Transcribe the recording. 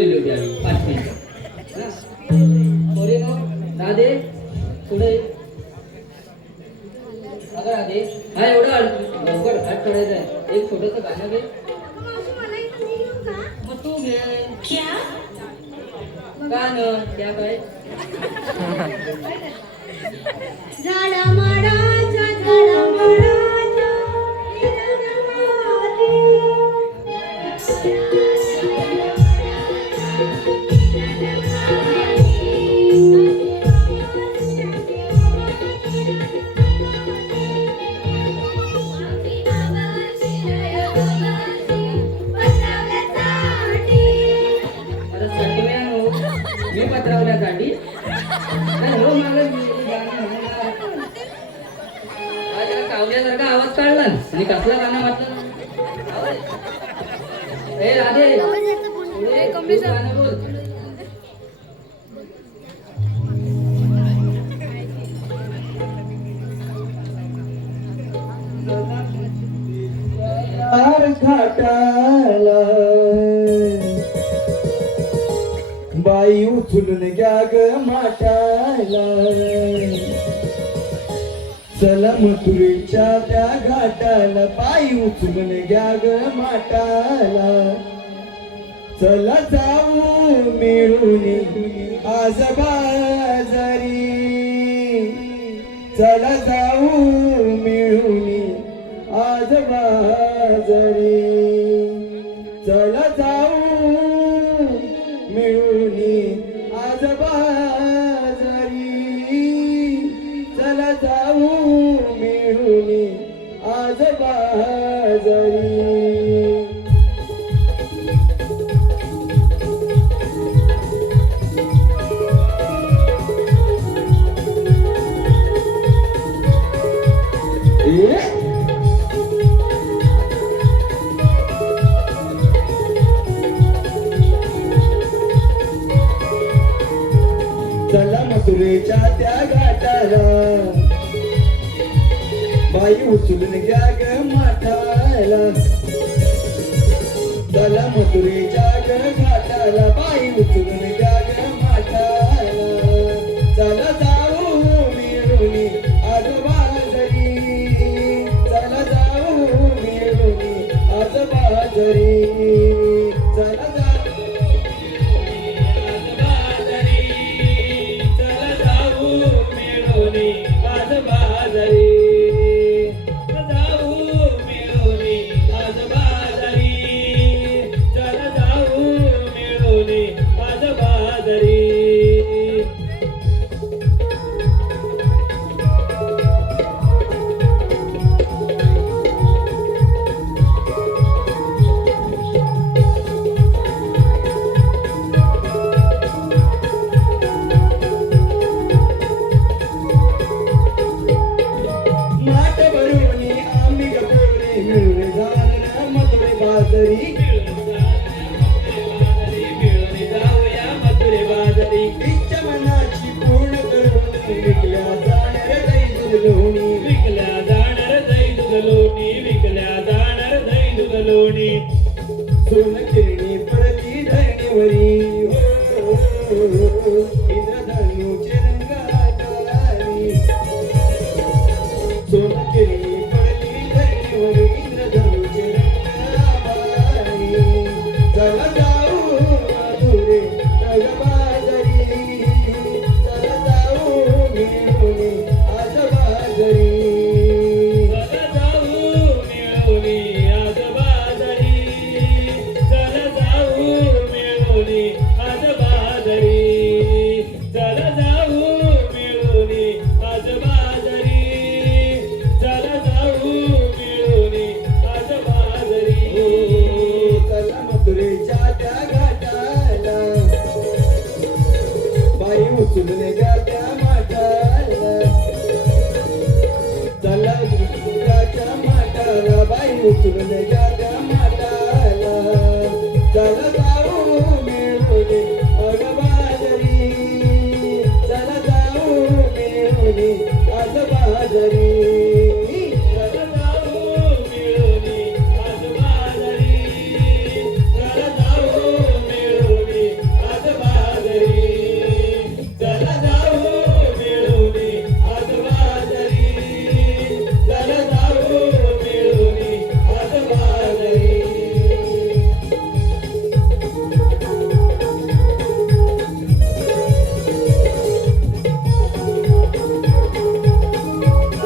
बोलवलेली होती आम्ही 5 मिनिटं. पोरी नो राधे पुढे अगं राधे हा एवढं लवकर हात सोडायचा आहे. एक छोटंसं गाणं घे. मग तू घे गाणं त्या काय झाडा माडाच्या झाडा माडाच्या मी पत्रावल्यासाठी हो मागं कावल्यासारखा आवाज काढला आणि कसला गाणं म्हटलं हे राधे गाणं बोल. घाटाला बाई उचलून घ्या ग माटाला चला मथुरेच्या त्या घाटाला बाई उचलून घ्या ग माटाला चला जाऊ मिळून आज बाजारी चला जाऊ मिळून आज बाजारी चला जाऊ मिळून आज बाजारी चला जाऊ मिळून आज बाजारी. चला मथुरेच्या त्या घाटाला बाई उचलून घ्या ग माठाला चला मथुरेच्या ग घाटाला बाई उचलून घ्या ग माठाला चला जाऊ मिळून आज बाजारी चला जाऊ मिळून आज बाजारी चला सोनकिरणी पडली धरणीवरी इंद्रधनुचे रंगादारी सोनकिरणी पडली धरणीवरी इंद्रधनुचे रंगादारी चला जाऊ मथुरे बाजारी चला जाऊ मिळून आज बाजारी उचलून घ्या त्या माठाला चला त्या माठाला बाई उचलून घ्या